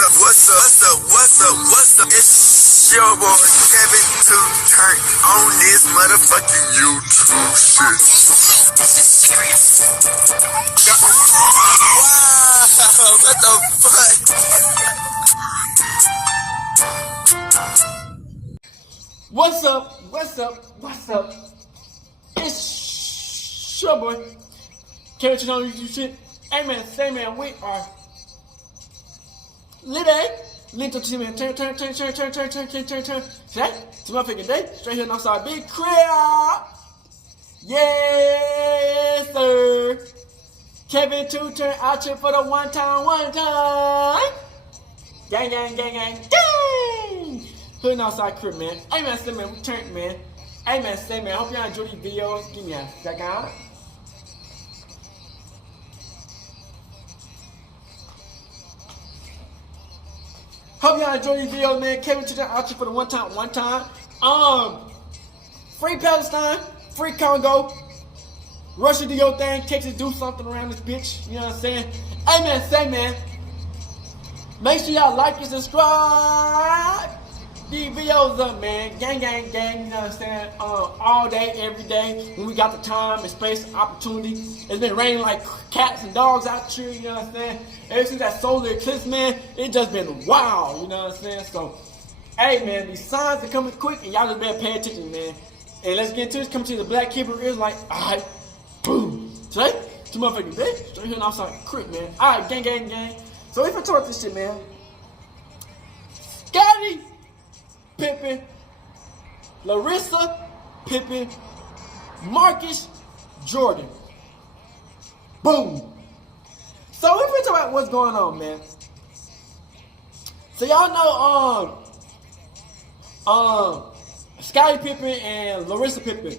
What's up? It's your boy Kevin to turn on this motherfucking YouTube shit. This is serious. Wow, what the fuck? What's up? It's your boy Kevin to turn on YouTube shit. Hey man, say man, we are lit. Lit to man, turn. Today, to my freaking day, straight here in outside big crib. Yes, sir. Kevin 2 turn out here for the one time. Gang. Hooding outside crib, man. Hey man, say man, we turned, man. Hey man, say man, hope y'all enjoy these videos. Give me a second. Hope y'all enjoy these videos, man. Kevin to out here for the one time. Free Palestine, free Congo. Russia do your thing, Texas do something around this bitch. You know what I'm saying? Hey man, say man. Make sure y'all like and subscribe. These videos up, man. Gang. You know what I'm saying? All day, every day. When we got the time and space and opportunity. It's been raining like cats and dogs out here. You know what I'm saying? Ever since that solar eclipse, man, it just been wild. You know what I'm saying? So, hey, man, these signs are coming quick, and y'all just better pay attention, man. And let's get into this. Come to the Black Hebrew Israelite. All right, boom. Today, two motherfucking day. Straight here outside quick, man. All right, gang. So if I talk this shit, man. Scottie, Pippen, Larisa, Pippen, Marcus, Jordan. Boom. So we talk about what's going on, man. So y'all know Scottie Pippen and Larisa Pippen.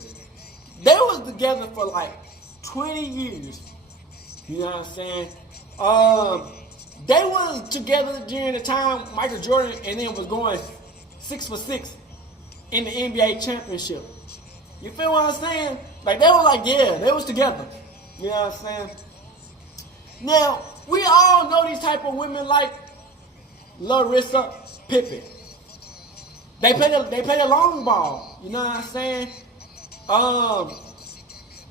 They was together for like 20 years. You know what I'm saying? They was together during the time Michael Jordan and them was going 6 for 6 in the NBA championship. You feel what I'm saying? Like they were like, yeah, they was together. You know what I'm saying? Now, we all know these type of women like Larisa Pippen. They play the long ball. You know what I'm saying?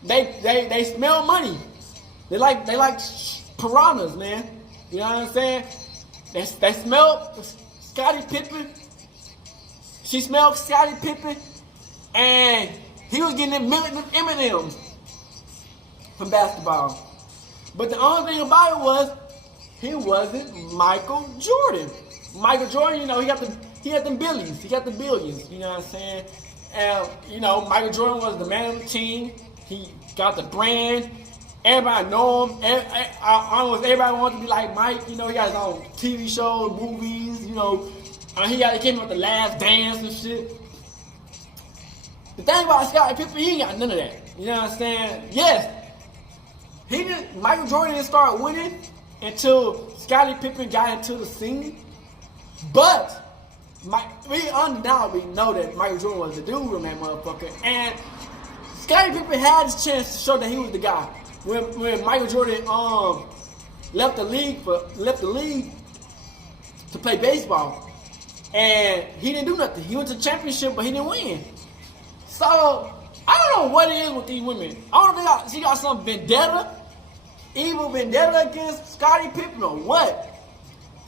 They smell money. They like piranhas, man. You know what I'm saying? They smell Scottie Pippen. She smelled Scottie Pippen, and he was getting them M&Ms from basketball. But the only thing about it was he wasn't Michael Jordan. Michael Jordan, you know, he had them billions. He got the billions. You know what I'm saying? And you know, Michael Jordan was the man of the team. He got the brand. Everybody know him. Almost everybody wanted to be like Mike. You know, he got his own TV shows, movies. You know, he came up with The Last Dance and shit. The thing about Scottie Pippen, he ain't got none of that. You know what I'm saying? Yes, Michael Jordan didn't start winning until Scottie Pippen got into the scene. But we undeniably know that Michael Jordan was the dude in that motherfucker. And Scottie Pippen had his chance to show that he was the guy. When Michael Jordan left the league to play baseball, and he didn't do nothing. He went to the championship, but he didn't win. So I don't know what it is with these women. I don't think she got some evil vendetta against Scottie Pippen or what.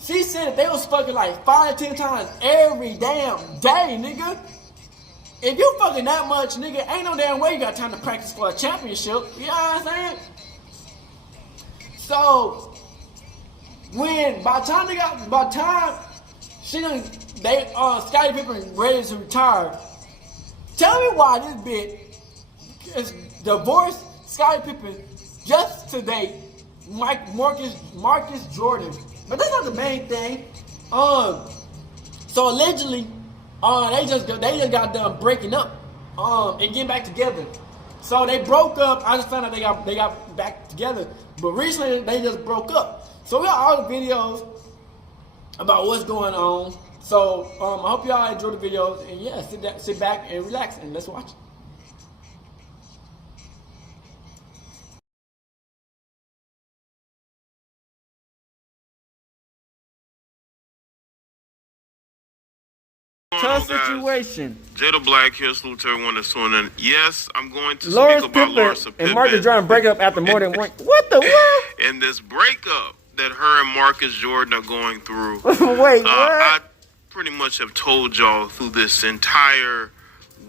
She said that they was fucking like 5 to 10 times every damn day, nigga. If you fucking that much, nigga, ain't no damn way you got time to practice for a championship. You know what I'm saying? So by the time Scottie Pippen ready to retire, tell me why this bitch is divorced Scottie Pippen just today, Marcus Jordan. But that's not the main thing. So allegedly, they just got done breaking up, and getting back together. So they broke up. I just found out they got back together, but recently they just broke up. So we got all the videos about what's going on. So I hope y'all enjoy the videos, and yeah, sit back and relax and let's watch it. Tough situation. Jada Black here, salute to everyone that's tuning in. Yes, I'm going to Larisa speak about Larisa Pippen. and Marcus Jordan break up after more than one. What the world? And this breakup that her and Marcus Jordan are going through. Wait, what? I pretty much have told y'all through this entire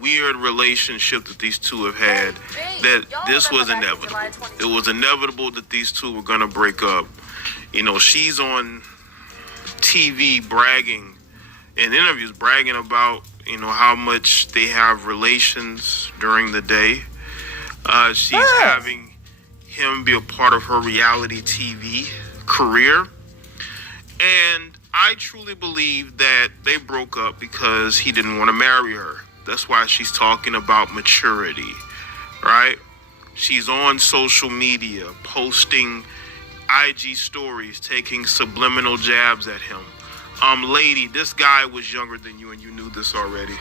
weird relationship that these two have had that this was inevitable. It was inevitable that these two were going to break up. You know, she's on TV bragging in interviews, bragging about, you know, how much they have relations during the day. She's having him be a part of her reality TV career. And I truly believe that they broke up because he didn't want to marry her. That's why she's talking about maturity, right? She's on social media, posting IG stories, taking subliminal jabs at him. Lady, this guy was younger than you and you knew this already.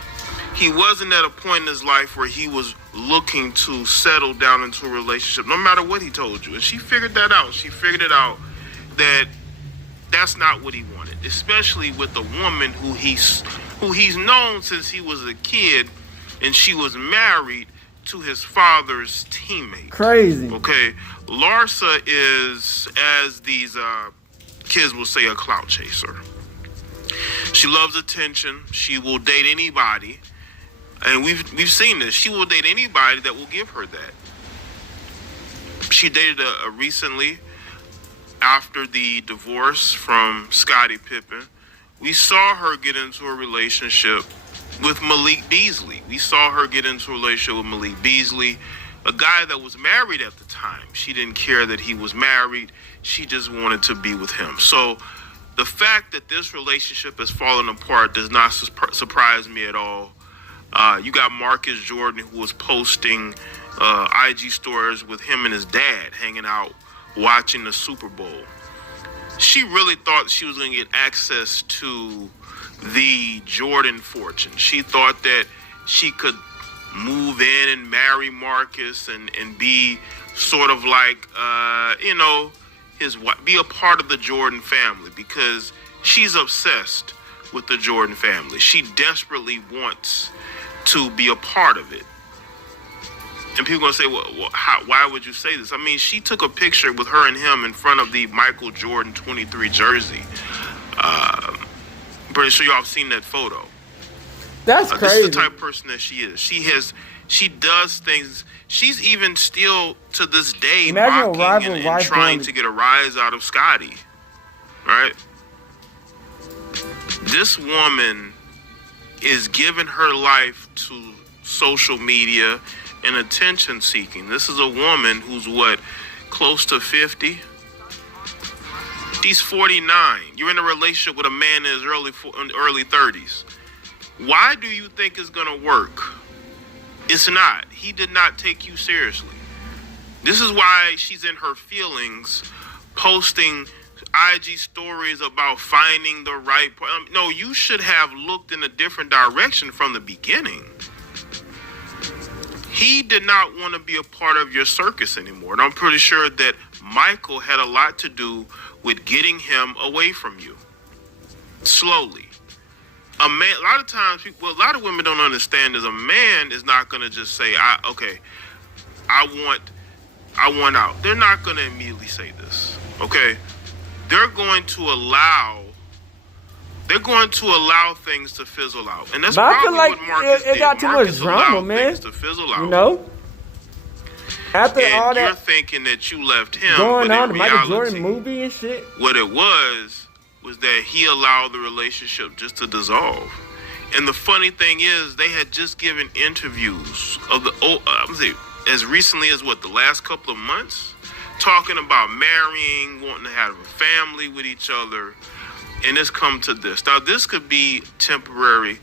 He wasn't at a point in his life where he was looking to settle down into a relationship, no matter what he told you. And she figured that out. She figured it out that that's not what he wanted, especially with a woman who he's known since he was a kid, and she was married to his father's teammate. Crazy. Okay, Larsa is, as these kids will say, a clout chaser. She loves attention. She will date anybody, and we've seen this. She will date anybody that will give her that. She dated recently, after the divorce from Scottie Pippen. We saw her get into a relationship with Malik Beasley. A guy that was married at the time. She didn't care that he was married. She just wanted to be with him. So the fact that this relationship has fallen apart does not surprise me at all. You got Marcus Jordan, who was posting IG stories with him and his dad hanging out watching the Super Bowl. She really thought she was going to get access to the Jordan fortune. She thought that she could move in and marry Marcus and be sort of like, be a part of the Jordan family, because she's obsessed with the Jordan family. She desperately wants to be a part of it. And people are going to say, why would you say this? I mean, she took a picture with her and him in front of the Michael Jordan 23 jersey. I'm pretty sure y'all have seen that photo. That's crazy. This is the type of person that she is. She does things. She's even still, to this day, mocking and trying to get a rise out of Scottie. Right? This woman is giving her life to social media and attention seeking. This is a woman who's close to 50? She's 49. You're in a relationship with a man in his early 30s. Why do you think it's gonna work? It's not. He did not take you seriously. This is why she's in her feelings, posting IG stories about finding the right. No, you should have looked in a different direction from the beginning. He did not want to be a part of your circus anymore. And I'm pretty sure that Michael had a lot to do with getting him away from you. Slowly. A man, a lot of times, a lot of women don't understand is a man is not going to just say, I want out. They're not going to immediately say this. Okay? They're going to allow things to fizzle out. And that's probably what Marcus did. It got too much drama, man. Things to fizzle out. You know? After all that, you're thinking that you left him going on, the reality, Michael Jordan movie and shit. What it was that he allowed the relationship just to dissolve. And the funny thing is, they had just given interviews of as recently as the last couple of months, talking about marrying, wanting to have a family with each other. And it's come to this. Now, this could be temporary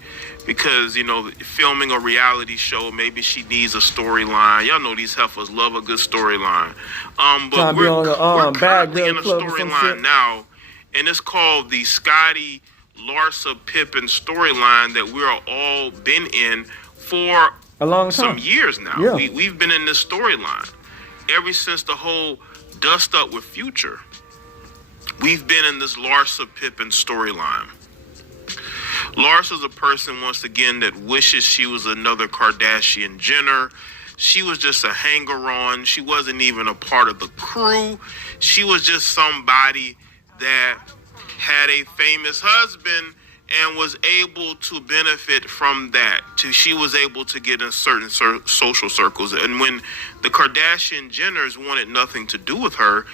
because, filming a reality show, maybe she needs a storyline. Y'all know these heifers love a good storyline. But we're currently in a storyline now, and it's called the Scottie Larsa Pippen storyline that we're all been in for a long time. Some years now. Yeah. We've been in this storyline ever since the whole dust up with Future. We've been in this Larsa Pippen storyline. Larisa's a person, once again, that wishes she was another Kardashian Jenner. She was just a hanger-on. She wasn't even a part of the crew. She was just somebody that had a famous husband and was able to benefit from that. She was able to get in certain social circles. And when the Kardashian Jenners wanted nothing to do with her,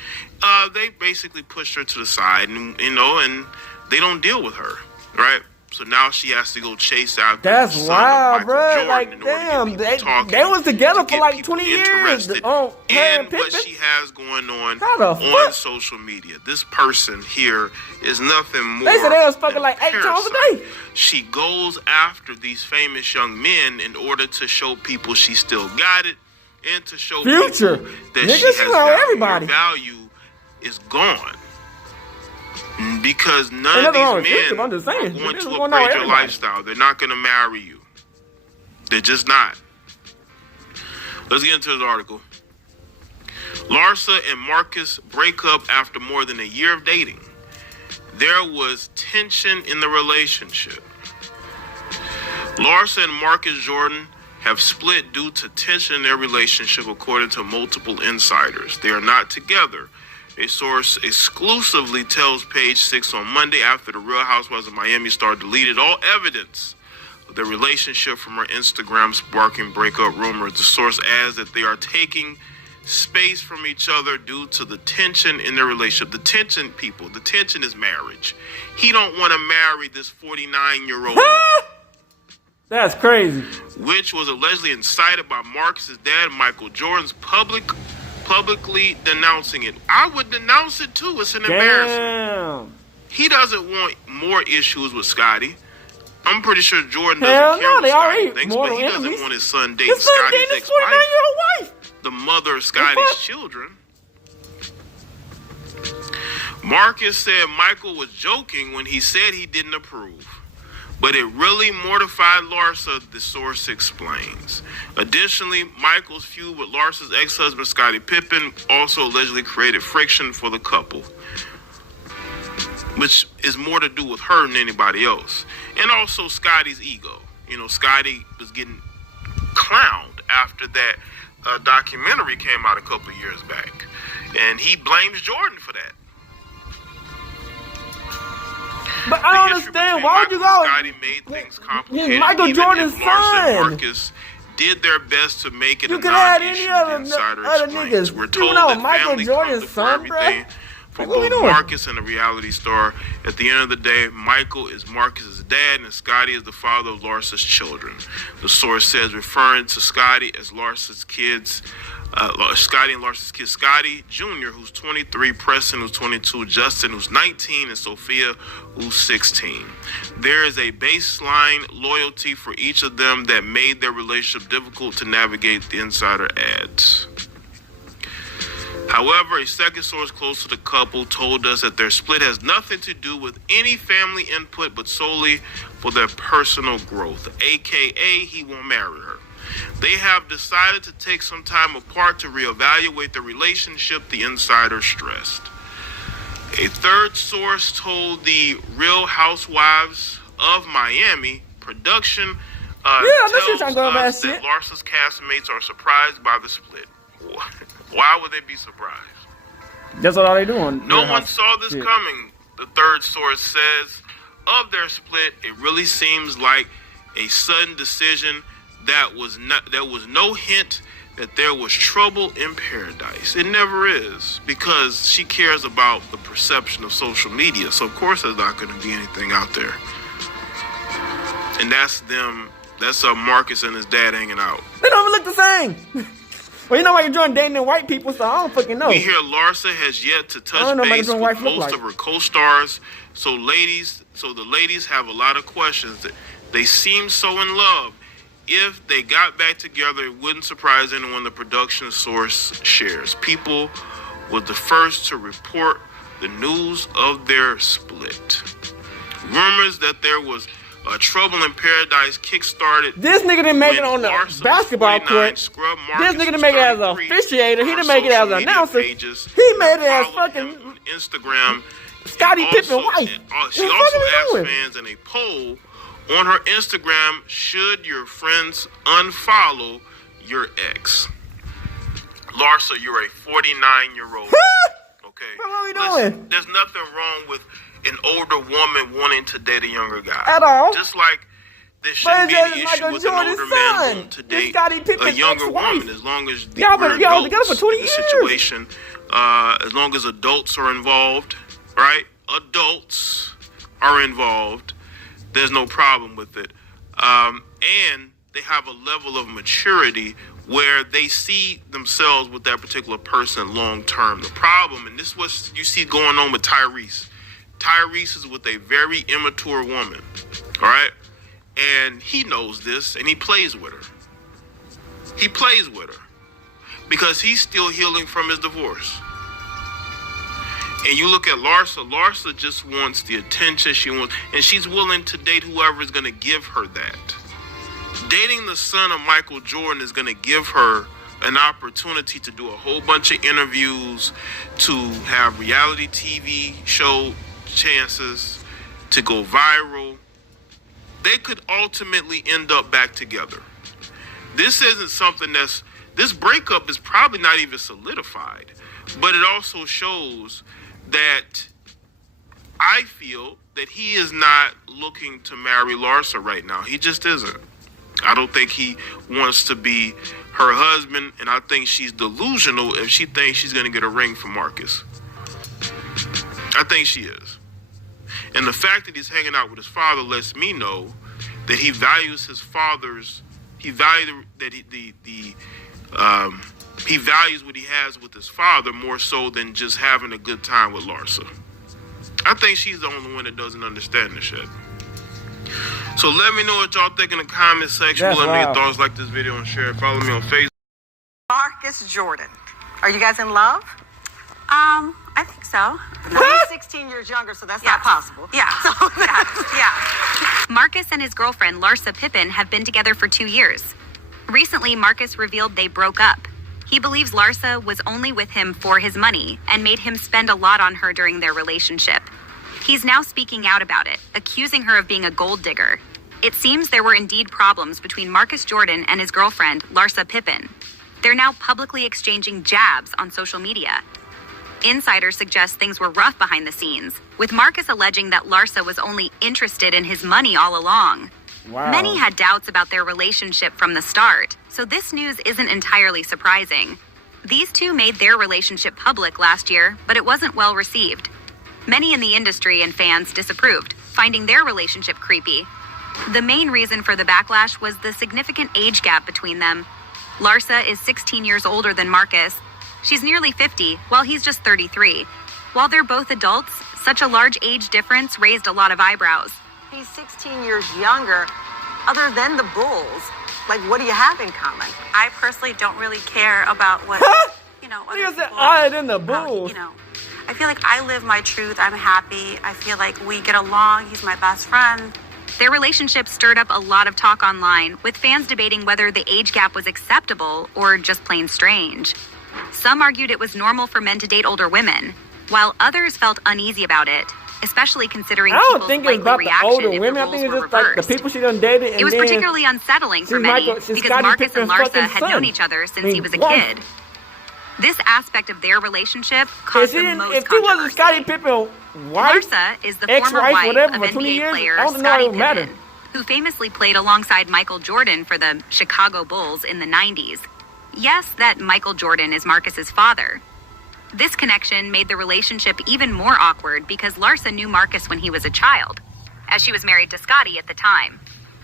they basically pushed her to the side, and and they don't deal with her, right? So now she has to go chase out. That's wild, bro. Like, damn, they was together for like 20 years. In what she has going on social media. This person here is nothing more. They said they was fucking like 8 times a day. She goes after these famous young men in order to show people she still got it, and to show people that she has value. Everybody. Her value is gone. Because none of these men are going to upgrade your lifestyle. They're not going to marry you. They're just not. Let's get into this article. Larisa and Marcus break up after more than a year of dating. There was tension in the relationship. Larisa and Marcus Jordan have split due to tension in their relationship, according to multiple insiders. They are not together. A source exclusively tells Page 6 on Monday, after the Real Housewives of Miami star deleted all evidence of their relationship from her Instagram, sparking breakup rumors. The source adds that they are taking space from each other due to the tension in their relationship. The tension, people, the tension is marriage. He don't want to marry this 49-year-old That's crazy. Which was allegedly incited by Marcus's dad, Michael Jordan's publicly denouncing it. I would denounce it too. It's an embarrassment. He doesn't want more issues with Scottie. I'm pretty sure Jordan doesn't care what Scottie thinks, but he doesn't want his son dating Scottie's ex-wife, the mother of Scottie's children. Marcus said Michael was joking when he said he didn't approve, but it really mortified Larisa, the source explains. Additionally, Michael's feud with Larisa's ex-husband, Scottie Pippen, also allegedly created friction for the couple, which is more to do with her than anybody else. And also Scottie's ego. Scottie was getting clowned after that documentary came out a couple of years back, and he blames Jordan for that. But I don't understand. Why would you go? Scottie made things complicated. Michael Jordan's son. Larisa and Marcus did their best to make it a non-issue. Other niggas. We're told that Michael family Jordan's son, bro. For both Marcus and the reality star. At the end of the day, Michael is Marcus's dad, and Scottie is the father of Larisa's children. The source says, referring to Scottie as Larisa's kids. Scottie and Larisa's kids, Scottie Jr., who's 23, Preston, who's 22, Justin, who's 19, and Sophia, who's 16. There is a baseline loyalty for each of them that made their relationship difficult to navigate, the insider adds. However, a second source close to the couple told us that their split has nothing to do with any family input, but solely for their personal growth, aka he won't marry her. They have decided to take some time apart to reevaluate the relationship, the insider stressed. A third source told the Real Housewives of Miami production tells us that Larisa's castmates are surprised by the split. Why would they be surprised? That's all they doing. No one saw this coming, the third source says. Of their split, it really seems like a sudden decision. There was no hint that there was trouble in paradise. It never is, because she cares about the perception of social media. So of course there's not going to be anything out there. And that's them. That's Marcus and his dad hanging out. They don't even look the same. Well, Michael Jordan dating them white people, so I don't fucking know. We hear Larisa has yet to touch base with most of her co-stars. So the ladies have a lot of questions. They seem so in love. If they got back together, it wouldn't surprise anyone, the production source shares. People were the first to report the news of their split. Rumors that there was trouble in paradise kickstarted. This nigga didn't make it on the basketball court. This nigga didn't make it as an officiator. He didn't make it as an announcer. He made it as fucking Instagram. Scottie Pippen wife. She also asked fans in a poll On her Instagram, should your friends unfollow your ex? Larsa, you're a 49-year-old. Okay. What are we doing? There's nothing wrong with an older woman wanting to date a younger guy. At all. Just like there shouldn't be any issue with an older man wanting to date a younger woman, as long as y'all together for 20 in the years. situation, as long as adults are involved, right? Adults are involved. There's no problem with it. And they have a level of maturity where they see themselves with that particular person long term. The problem, and this is what you see going on with Tyrese. Tyrese is with a very immature woman, all right? And he knows this, and he plays with her. He plays with her because he's still healing from his divorce. And you look at Larsa. Larsa just wants the attention she wants, and she's willing to date whoever is going to give her that. Dating the son of Michael Jordan is going to give her an opportunity to do a whole bunch of interviews, to have reality TV show chances, to go viral. They could ultimately end up back together. This isn't something this breakup is probably not even solidified, but it also shows that I feel that he is not looking to marry Larsa right now. He just isn't. I don't think he wants to be her husband, and I think she's delusional if she thinks she's going to get a ring from Marcus. I think she is. And the fact that he's hanging out with his father lets me know that he values his father's, he values what he has with his father more so than just having a good time with Larsa. I think she's the only one that doesn't understand this shit. So let me know what y'all think in the comment section. Let me know your thoughts, like this video and share it. Follow me on Facebook. Marcus Jordan. Are you guys in love? I think so. Well, he's 16 years younger, so that's not possible. Yeah. So, yeah. Marcus and his girlfriend, Larsa Pippen, have been together for 2 years. Recently, Marcus revealed they broke up. He believes Larsa was only with him for his money and made him spend a lot on her during their relationship. He's now speaking out about it, accusing her of being a gold digger. It seems there were indeed problems between Marcus Jordan and his girlfriend, Larsa Pippen. They're now publicly exchanging jabs on social media. Insiders suggest things were rough behind the scenes, with Marcus alleging that Larsa was only interested in his money all along. Wow. Many had doubts about their relationship from the start, so this news isn't entirely surprising. These two made their relationship public last year, but it wasn't well received. Many in the industry and fans disapproved, finding their relationship creepy. The main reason for the backlash was the significant age gap between them. Larsa is 16 years older than Marcus. She's nearly 50, while he's just 33. While they're both adults, such a large age difference raised a lot of eyebrows. he's 16 years younger. Other than the Bulls, like, what do you have in common? I personally don't really care about what, other people, other than the Bulls. I feel like I live my truth. I'm happy. I feel like we get along. He's my best friend. Their relationship stirred up a lot of talk online, with fans debating whether the age gap was acceptable or just plain strange. Some argued it was normal for men to date older women, while others felt uneasy about it, especially considering I don't people's think it's likely about the reaction older if women. the I roles think it's were just like the reversed. people she done dated. And It was then particularly unsettling for many because Scottie Marcus and Pippen's Larsa fucking had known son. each other since I mean, he was a what? kid. This aspect of their relationship caused the most if he wasn't controversy. Scottie Pippen, wife, Larsa is the ex-wife, former wife whatever, of for 20 NBA years, player I don't know Scottie it would matter. Pippen, who famously played alongside Michael Jordan for the Chicago Bulls in the 90s. Yes, that Michael Jordan is Marcus's father. This connection made the relationship even more awkward because Larsa knew Marcus when he was a child, as she was married to Scottie at the time.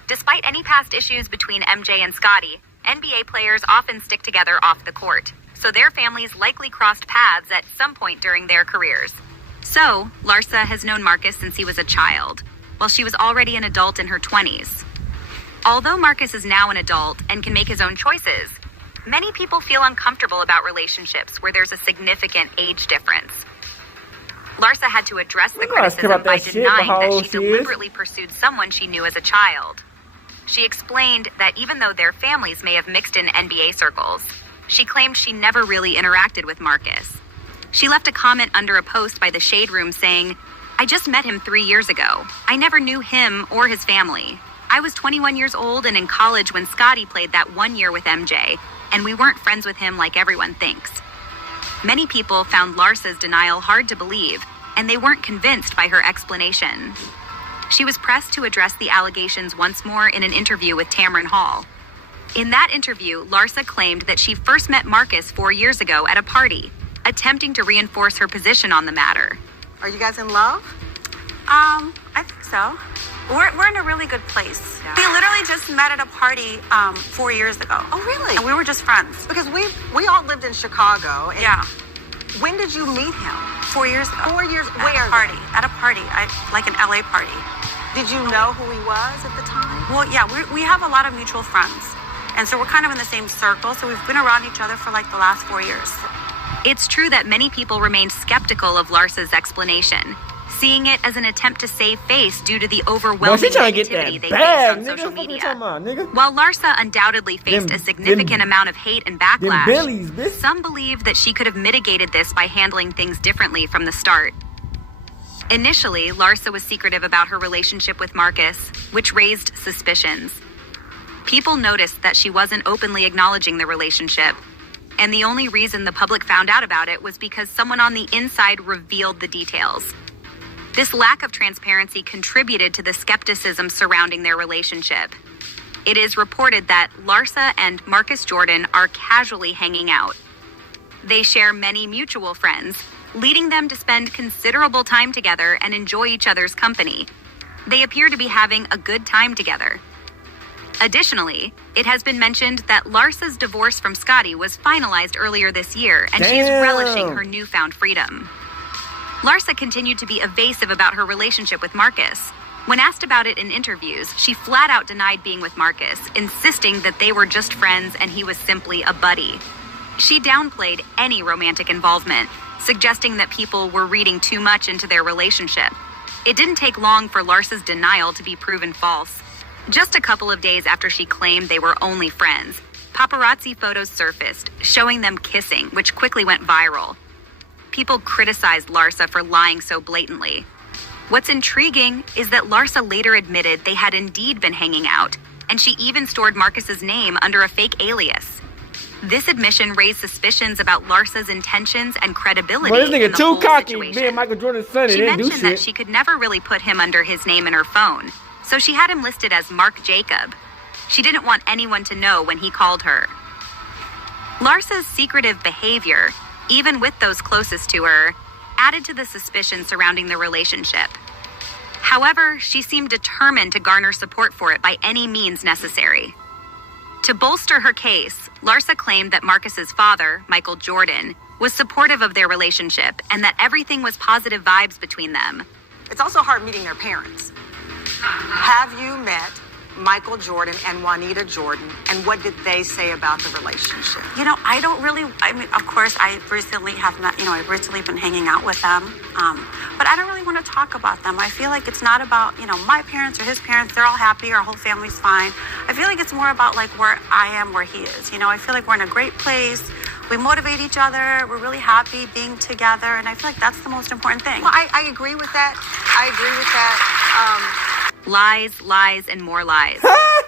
Despite any past issues between MJ and Scottie, NBA players often stick together off the court, so their families likely crossed paths at some point during their careers. So, Larsa has known Marcus since he was a child, while she was already an adult in her 20s. Although Marcus is now an adult and can make his own choices, many people feel uncomfortable about relationships where there's a significant age difference. Larsa had to address the criticism by denying that she deliberately pursued someone she knew as a child. She explained that even though their families may have mixed in NBA circles, she claimed she never really interacted with Marcus. She left a comment under a post by the Shade Room saying, "I just met him 3 years ago. I never knew him or his family. I was 21 years old and in college when Scottie played that 1 year with MJ, and we weren't friends with him like everyone thinks. Many people found Larisa's denial hard to believe, and they weren't convinced by her explanation. She was pressed to address the allegations once more in an interview with Tamron Hall. In that interview, Larisa claimed that she first met Marcus 4 years ago at a party, attempting to reinforce her position on the matter. Are you guys in love? I think so. We're in a really good place. Yeah. We literally just met at a party 4 years ago. Oh, really? And we were just friends. Because we all lived in Chicago. And Yeah. When did you meet him? 4 years ago. 4 years. At Where? a party. At a party. Like an LA party. Did you know who he was at the time? Well, yeah, we have a lot of mutual friends. And so we're kind of in the same circle. So we've been around each other for like the last 4 years. It's true that many people remained skeptical of Larisa's explanation, seeing it as an attempt to save face due to the overwhelming negativity they faced on social media. While Larisa undoubtedly faced a significant amount of hate and backlash, some believe that she could have mitigated this by handling things differently from the start. Initially, Larisa was secretive about her relationship with Marcus, which raised suspicions. People noticed that she wasn't openly acknowledging the relationship, and the only reason the public found out about it was because someone on the inside revealed the details. This lack of transparency contributed to the skepticism surrounding their relationship. It is reported that Larisa and Marcus Jordan are casually hanging out. They share many mutual friends, leading them to spend considerable time together and enjoy each other's company. They appear to be having a good time together. Additionally, it has been mentioned that Larisa's divorce from Scottie was finalized earlier this year, and she is relishing her newfound freedom. Larisa continued to be evasive about her relationship with Marcus. When asked about it in interviews, she flat out denied being with Marcus, insisting that they were just friends and he was simply a buddy. She downplayed any romantic involvement, suggesting that people were reading too much into their relationship. It didn't take long for Larisa's denial to be proven false. Just a couple of days after she claimed they were only friends, paparazzi photos surfaced, showing them kissing, which quickly went viral. People criticized Larisa for lying so blatantly. What's intriguing is that Larisa later admitted they had indeed been hanging out, and she even stored Marcus's name under a fake alias. This admission raised suspicions about Larisa's intentions and credibility in the whole situation. Being Michael Jordan's son, she mentioned that she could never really put him under his name in her phone, so she had him listed as Mark Jacob. She didn't want anyone to know when he called her. Larisa's secretive behavior, even with those closest to her, added to the suspicion surrounding the relationship. However, she seemed determined to garner support for it by any means necessary. To bolster her case, Larisa claimed that Marcus's father, Michael Jordan, was supportive of their relationship and that everything was positive vibes between them. It's also hard meeting their parents. Have you met Michael Jordan and Juanita Jordan, and what did they say about the relationship? You know, I mean, of course, I recently have met, I've recently been hanging out with them, but I don't really want to talk about them. I feel like it's not about, my parents or his parents. They're all happy. Our whole family's fine. I feel like it's more about, like, where I am, where he is. I feel like we're in a great place. We motivate each other. We're really happy being together, and I feel like that's the most important thing. Well, I agree with that. Lies, and more lies.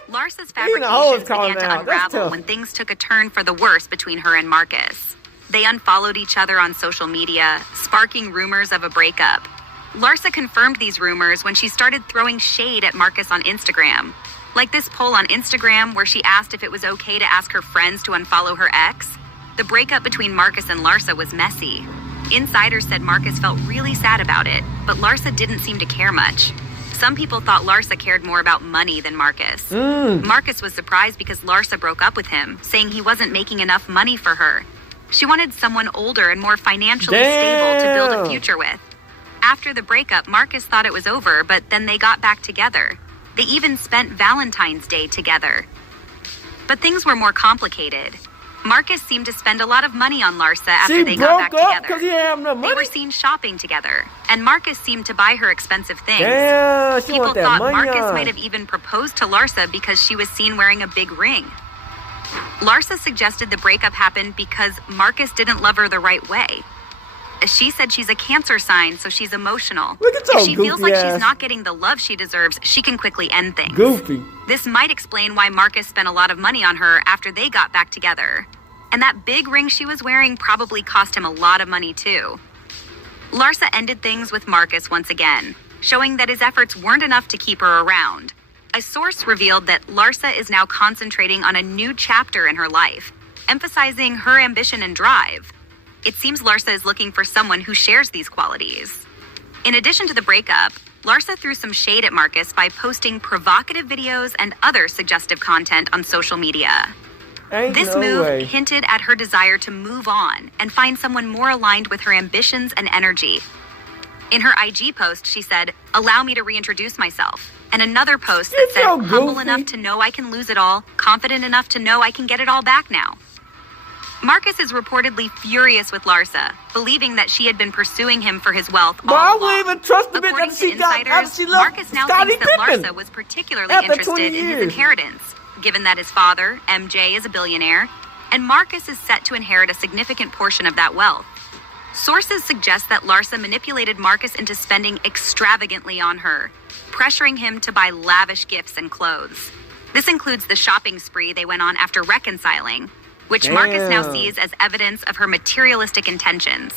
Larisa's fabrications began to unravel when things took a turn for the worse between her and Marcus. They unfollowed each other on social media, sparking rumors of a breakup. Larisa confirmed these rumors when she started throwing shade at Marcus on Instagram. Like this poll on Instagram where she asked if it was okay to ask her friends to unfollow her ex. The breakup between Marcus and Larisa was messy. Insiders said Marcus felt really sad about it, but Larisa didn't seem to care much. Some people thought Larisa cared more about money than Marcus. Marcus was surprised because Larisa broke up with him, saying he wasn't making enough money for her. She wanted someone older and more financially stable to build a future with. After the breakup, Marcus thought it was over, but then they got back together. They even spent Valentine's Day together. But things were more complicated. Marcus seemed to spend a lot of money on Larisa after they got back together. They were seen shopping together, and Marcus seemed to buy her expensive things. People thought Marcus might have even proposed to Larisa because she was seen wearing a big ring. Larisa suggested the breakup happened because Marcus didn't love her the right way. She said she's a Cancer sign, so she's emotional. Look at your If she feels goofy like ass. she's not getting the love she deserves, she can quickly end things. Goofy. This might explain why Marcus spent a lot of money on her after they got back together. And that big ring she was wearing probably cost him a lot of money too. Larsa ended things with Marcus once again, showing that his efforts weren't enough to keep her around. A source revealed that Larsa is now concentrating on a new chapter in her life, emphasizing her ambition and drive. It seems Larsa is looking for someone who shares these qualities. In addition to the breakup, Larsa threw some shade at Marcus by posting provocative videos and other suggestive content on social media. Ain't This no move way. hinted at her desire to move on and find someone more aligned with her ambitions and energy. In her IG post, she said, "Allow me to reintroduce myself." And another post that You're said, so "Humble goofy. enough to know I can lose it all, confident enough to know I can get it all back now." Marcus is reportedly furious with Larsa, believing that she had been pursuing him for his wealth all But I along. wouldn't even trust the bitch According after to she got insiders, after she left Marcus now Scottie thinks that Pippen. Larsa was particularly After 20 interested in his years. inheritance, given that his father, MJ, is a billionaire, and Marcus is set to inherit a significant portion of that wealth. Sources suggest that Larsa manipulated Marcus into spending extravagantly on her, pressuring him to buy lavish gifts and clothes. This includes the shopping spree they went on after reconciling, which Marcus now Damn. sees as evidence of her materialistic intentions.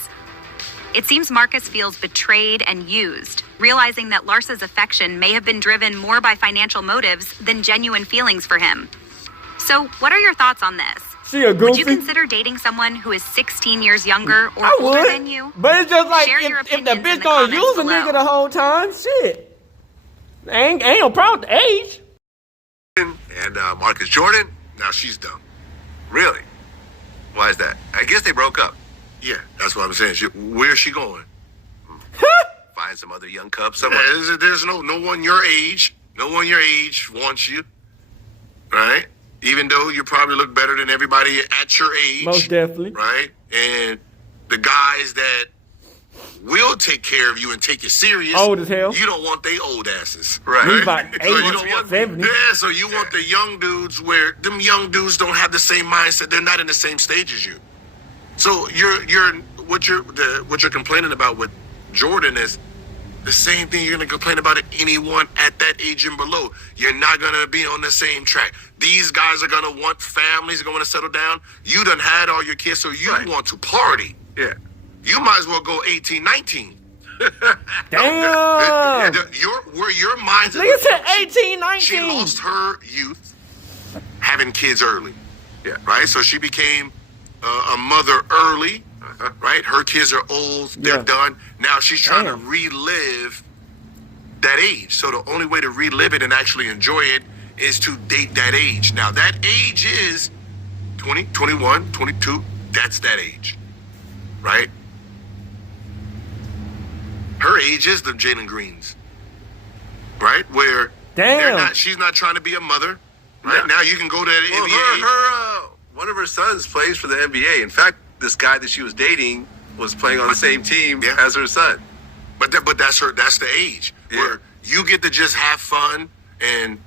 It seems Marcus feels betrayed and used, realizing that Larsa's affection may have been driven more by financial motives than genuine feelings for him. So, what are your thoughts on this? She a Would goofy. you consider dating someone who is 16 years younger or I older would. than you? But it's just like Share your if the opinions in bitch the gonna comments use a below. nigga the whole time, shit. Ain't no problem with the age. And Marcus Jordan, now she's dumb. Really? Why is that? I guess they broke up. Yeah, that's what I'm saying. Where's she going? Find some other young cub somewhere. There's no one your age. No one your age wants you. Right? Even though you probably look better than everybody at your age. Most definitely. Right? And the guys that will take care of you and take you serious. Old as hell. You don't want they old asses. Right. He's about So you 80, don't want 70. Yeah, so you want the young dudes where them young dudes don't have the same mindset. They're not in the same stage as you. So what you're complaining about with Jordan is the same thing you're gonna complain about anyone at that age and below. You're not gonna be on the same track. These guys are gonna want families, gonna want to settle down. You done had all your kids, so you Right. want to party. Yeah. You might as well go 18, 19. Damn. Where your mind's at. Nigga said 18, 19. She lost her youth having kids early. Yeah. Right? So she became a mother early. Right? Her kids are old. They're Yeah. done. Now she's trying Damn. to relive that age. So the only way to relive it and actually enjoy it is to date that age. Now that age is 20, 21, 22. That's that age. Right? Her age is the Jalen Greens. Right? Where Damn. she's not trying to be a mother. Right? Yeah. Now you can go to the Well, NBA. one of her sons plays for the NBA. In fact, this guy that she was dating was playing on the same team Yeah. as her son. But that's the age Yeah. where you get to just have fun, and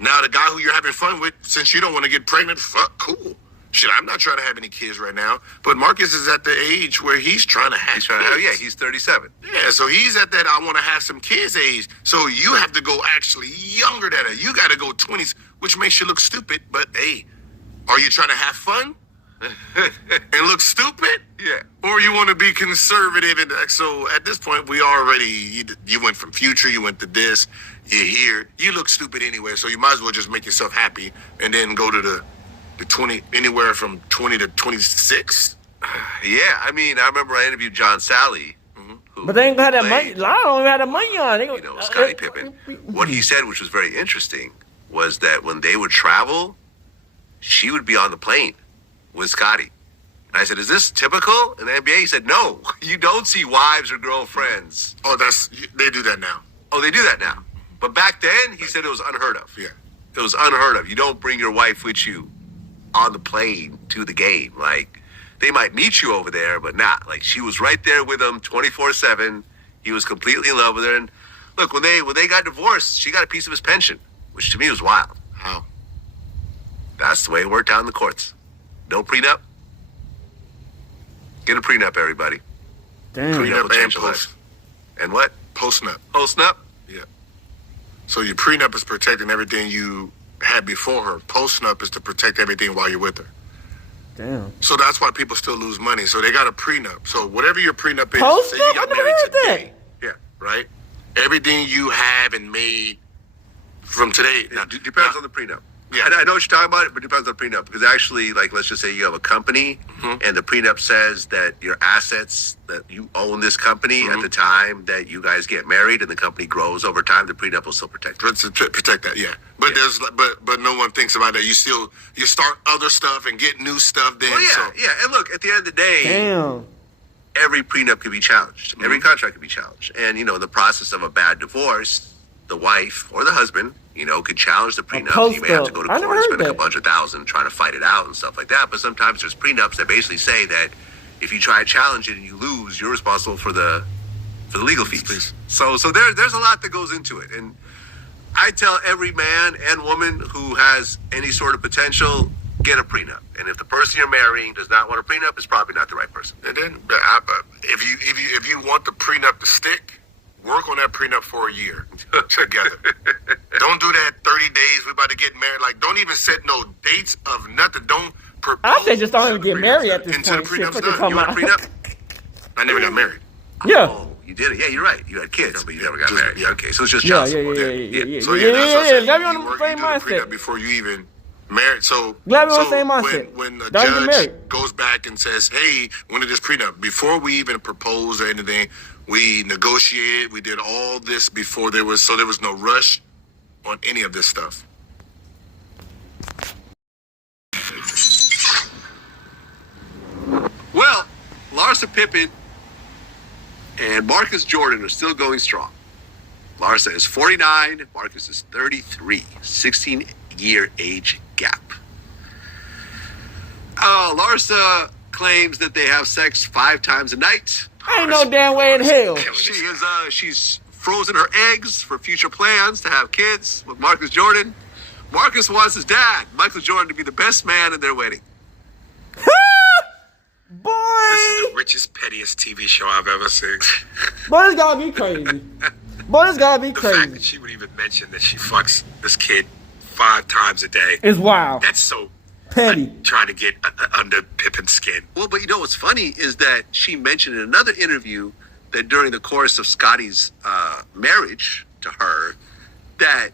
now the guy who you're having fun with, since you don't want to get pregnant, fuck, cool. Shit, I'm not trying to have any kids right now. But Marcus is at the age where he's trying to have He's trying to, kids. yeah, he's 37. Yeah, so he's at that I want to have some kids age. So you have to go actually younger than that. You got to go 20s, which makes you look stupid. But hey, are you trying to have fun and look stupid? Yeah. Or you want to be conservative? And so at this point, we already, you went from future, you went to this, you're here. You look stupid anyway, so you might as well just make yourself happy and then go to the 20, anywhere from 20 to 26. Yeah, I mean, I remember I interviewed John Sally. Who But they ain't got that money. played, I don't even have that money on. They, Scottie Pippen. What he said, which was very interesting, was that when they would travel, she would be on the plane with Scottie. And I said, is this typical in the NBA? He said, no, you don't see wives or girlfriends. Oh, they do that now. Oh, they do that now. But back then, he said it was unheard of. Yeah. It was unheard of. You don't bring your wife with you on the plane to the game. Like, they might meet you over there, but not. Like, she was right there with him 24/7. He was completely in love with her. And look, when they got divorced, she got a piece of his pension, which to me was wild. How? That's the way it worked out in the courts. No prenup. Get a prenup, everybody. Damn. Prenup and change your post. life. And what? Post-nup. Post-nup? Yeah. So your prenup is protecting everything you had before her. Post-nup is to protect everything while you're with her. Damn. So that's why people still lose money. So they got a prenup. So whatever your prenup is, Post-nup? say you got I never married heard that. today. Yeah. Right? Everything you have and made from today. It depends on the prenup. Yeah. I know what you're talking about, but it depends on the prenup. Because actually, like, let's just say you have a company, and the prenup says that your assets, that you own this company at the time that you guys get married, and the company grows over time, the prenup will still protect it. Protect that, yeah. But there's but no one thinks about that. You start other stuff and get new stuff then. Well, yeah, so. yeah. And look, at the end of the day, Damn. every prenup can be challenged. Every contract can be challenged. And, you know, the process of a bad divorce, the wife or the husband, you know, could challenge the prenup. You may have to go to I court never and heard spend a that. couple $100,000 trying to fight it out and stuff like that. But sometimes there's prenups that basically say that if you try to challenge it and you lose, you're responsible for the legal fees. So there's a lot that goes into it. And I tell every man and woman who has any sort of potential, get a prenup. And if the person you're marrying does not want a prenup, it's probably not the right person. And then if you want the prenup to stick, work on that prenup for a year together. Don't do that 30 days. We're about to get married. Like, don't even set no dates of nothing. Don't propose. I say just don't even until get the married prenup's at this done. point. Until Shit, the what prenup's you done. talking You want a about? prenup? I never got married. Yeah. Oh, you did it. Yeah, you're right. You had kids, but you never got Just- married. yeah. Okay, so it's just Yeah, child support. So yeah, that's what I'm saying. Let me on You the work- same you do the mindset. prenup before you even married. So Glad we're on the same mindset. When a Don't get judge married. goes back and says, "Hey, when did this prenup?" Before we even proposed or anything, we negotiated. We did all this before there was no rush on any of this stuff. Well, Larisa Pippen and Marcus Jordan are still going strong. Larisa is 49, Marcus is 33, 16-year age gap. Larisa claims that they have sex 5 times a night. Ain't no damn way in hell. She's frozen her eggs for future plans to have kids with Marcus Jordan. Marcus wants his dad, Michael Jordan, to be the best man in their wedding. Boy, This is the richest, pettiest TV show I've ever seen. boy, this gotta be crazy. Boy, this gotta be The fact that crazy. she would even mention that she fucks this kid 5 times a day. It's wild. That's so Petty. trying to get under Pippen's skin. Well, but you know what's funny is that she mentioned in another interview that during the course of Scottie's marriage to her, that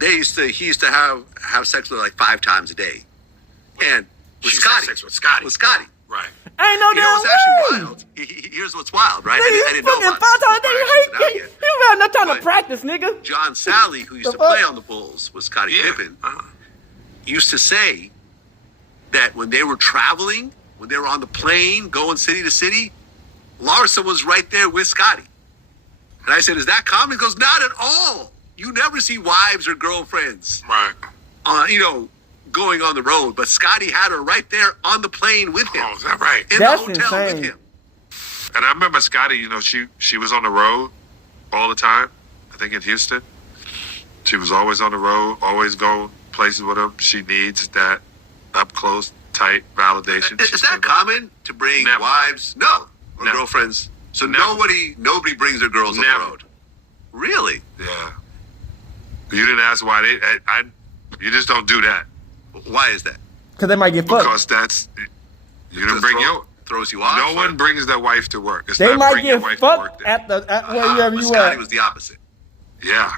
he used to have sex with her like 5 times a day, and with She used to have Scottie, sex with Scottie. Right. Ain't no You know damn what's actually way. wild? Here's what's wild, right? Nigga, I didn't know fucking about 5 this. times a This day. is why I You haven't ain't got no time to But- practice, nigga. John Sally, who used The to fuck? play on the Bulls with Scottie Yeah. Pippen, used to say that when they were traveling, when they were on the plane going city to city, Larisa was right there with Scottie. And I said, "Is that common?" He goes, "Not at all. You never see wives or girlfriends, Right. going on the road. But Scottie had her right there on the plane with him, Oh, is that right? in That's the hotel insane. with him." And I remember Scottie, you know, she was on the road all the time. I think in Houston. She was always on the road, always go places with him. She needs that up close, tight validation. Is that common to bring Never. wives? No, or Never. girlfriends. So Never. nobody brings their girls on Never. the road. Really? Yeah. You didn't ask why you just don't do that Why is that? Cause they might get fucked. because that's you didn't bring your. Throws you off. No one brings their wife to work. It's They not might bring your get wife to work fucked day. at wherever But you Scottie at. was the opposite, Yeah.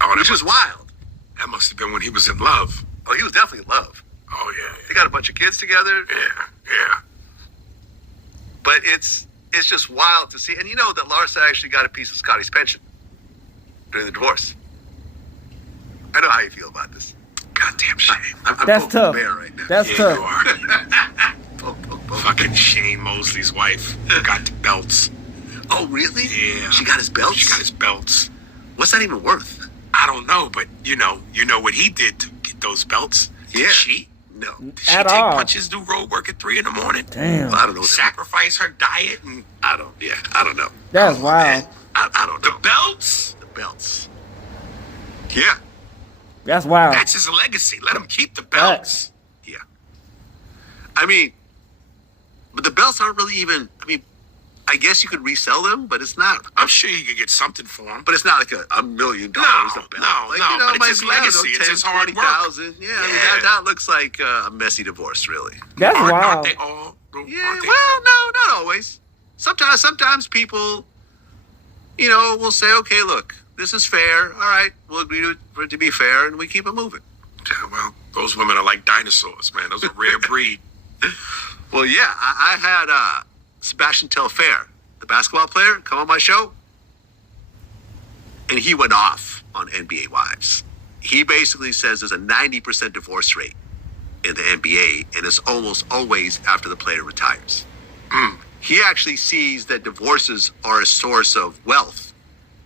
Oh, which is wild. that must have been when he was in love. Oh, he was definitely in love. Oh, yeah. They got a bunch of kids together, Yeah. but it's just wild to see. And you know that Larisa actually got a piece of Scottie's pension during the divorce. I know how you feel about this. Goddamn shame. I'm That's poking tough. the bear right now. That's Yeah, tough. you are. Poke. Fucking Shane Mosley's wife got the belts. Oh, really? Yeah. She got his belts? She got his belts. What's that even worth? I don't know, but you know what he did to get those belts. Did Yeah. she? No. Did she At take all. punches, do road work at 3 a.m? Damn. Well, I don't know. Sacrifice her diet and I don't know. That's wild. I don't the know. belts? The belts. Yeah. That's wild. That's his legacy. Let him keep the belts. Yeah. I mean, But the belts aren't really even. I mean, I guess you could resell them, but it's not. I'm sure you could get something for them. But it's not like $1 million. No, a belt. no, like, no, you know, but it's might his be, I don't legacy. know, It's 10, his hard work. 20,000. Yeah, I mean, Yeah. that looks like a messy divorce, really. That's Aren't wild. they all? Yeah, Aren't they well, no, not always. Sometimes people, you know, will say, okay, look, this is fair. All right, we'll agree for it to be fair, and we keep it moving. Yeah, well, those women are like dinosaurs, man. Those are rare breed. Well, yeah, I had Sebastian Telfair, the basketball player, come on my show, and he went off on NBA wives. He basically says there's a 90% divorce rate in the NBA, and it's almost always after the player retires. He actually sees that divorces are a source of wealth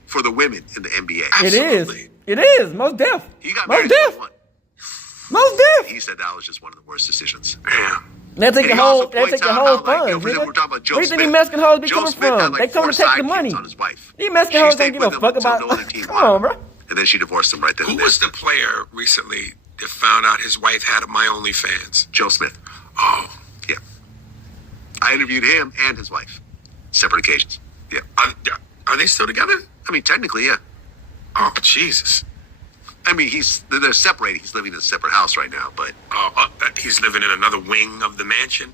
for the women in the NBA. Absolutely. It is. Most deaf. He got Most married deaf. to one. Most deaf. He said that was just one of the worst decisions. Yeah. They take And your he also whole, they take points your out whole how, like, funds, you know, for example, nigga. we're talking about Joe Where you think these Smith. Mexican hoes be Joe coming Smith had, from? like, They come 4 to take the sidekicks money. on his wife. These Mexican She hoes stayed don't give with a him fuck until about. no other team Come wanted on, him. bro. And then she divorced him right then Who and there. was the player recently that found out his wife had a My OnlyFans? Joe Smith. Oh, Yeah. I interviewed him and his wife. Separate occasions. Yeah. are they still together? I mean, technically, yeah. Oh, Jesus. I mean, they're separated. He's living in a separate house right now, but He's living in another wing of the mansion.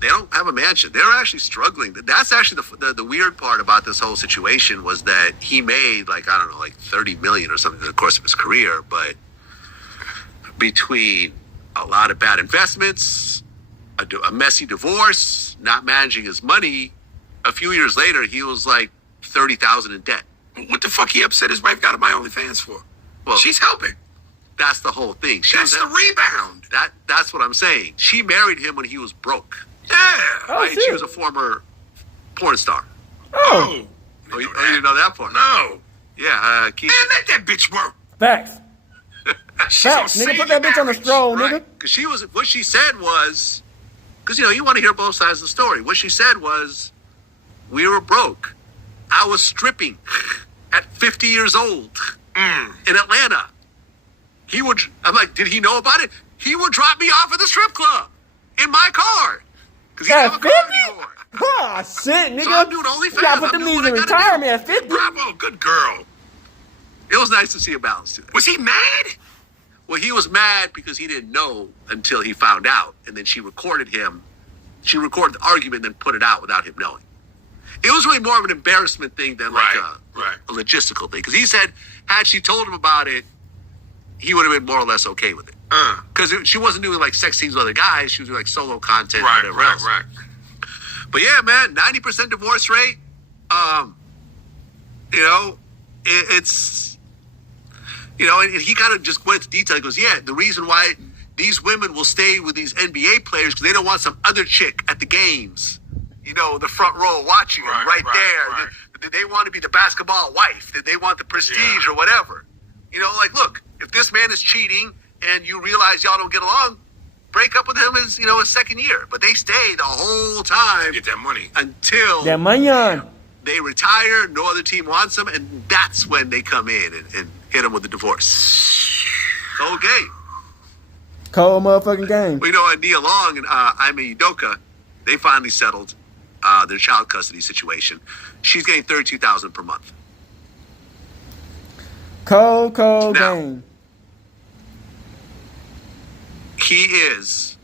they don't have a mansion. They're actually struggling. That's actually the weird part about this whole situation was that he made like 30 million or something in the course of his career, but between a lot of bad investments, a messy divorce, not managing his money, a few years later he was like 30,000 in debt. What the fuck he upset his wife got a My OnlyFans for? Well, She's helping. that's the whole thing. That's the rebound. That's what I'm saying. She married him when he was broke. Yeah. Oh, Right? shit. She was a former porn star. Oh, Oh, you didn't know that part? No. Yeah, Keith. Man, let that bitch work. facts. She's Facts. gonna Nigga, save put that your bitch on the marriage. stroll, nigga. Right. Because what she said was, because, you want to hear both sides of the story. What she said was, we were broke. I was stripping at 50 years old in Atlanta. I'm like, did he know about it? He would drop me off at the strip club in my car. Because he didn't have a car anymore. Oh, shit, nigga. So I'm doing OnlyFans. You gotta put I'm them doing niggas in what I gotta retirement at 50. Bravo, good girl. It was nice to see a balance to that. Was he mad? Well, he was mad because he didn't know until he found out. And then she recorded him. She recorded the argument and then put it out without him knowing. It was really more of an embarrassment thing than like a logistical thing. Because he said, had she told him about it, he would have been more or less okay with it. Because she wasn't doing like sex scenes with other guys. She was doing like solo content and whatever else. But yeah, man, 90% divorce rate. It's, and he kind of just went into detail. He goes, yeah, the reason why these women will stay with these NBA players because they don't want some other chick at the games, the front row watching them right there. Right. They want to be the basketball wife. They want the prestige or whatever. Like, look, if this man is cheating and you realize y'all don't get along, break up with him is, his second year. But they stay the whole time. Get that money. Until That money on. they retire, no other team wants them, and that's when they come in and hit them with the divorce. Okay. Cold motherfucking game. Well, and Nia Long and Ime Udoka, they finally settled their child custody situation. She's getting $32,000 per month. Cold Now, game. He is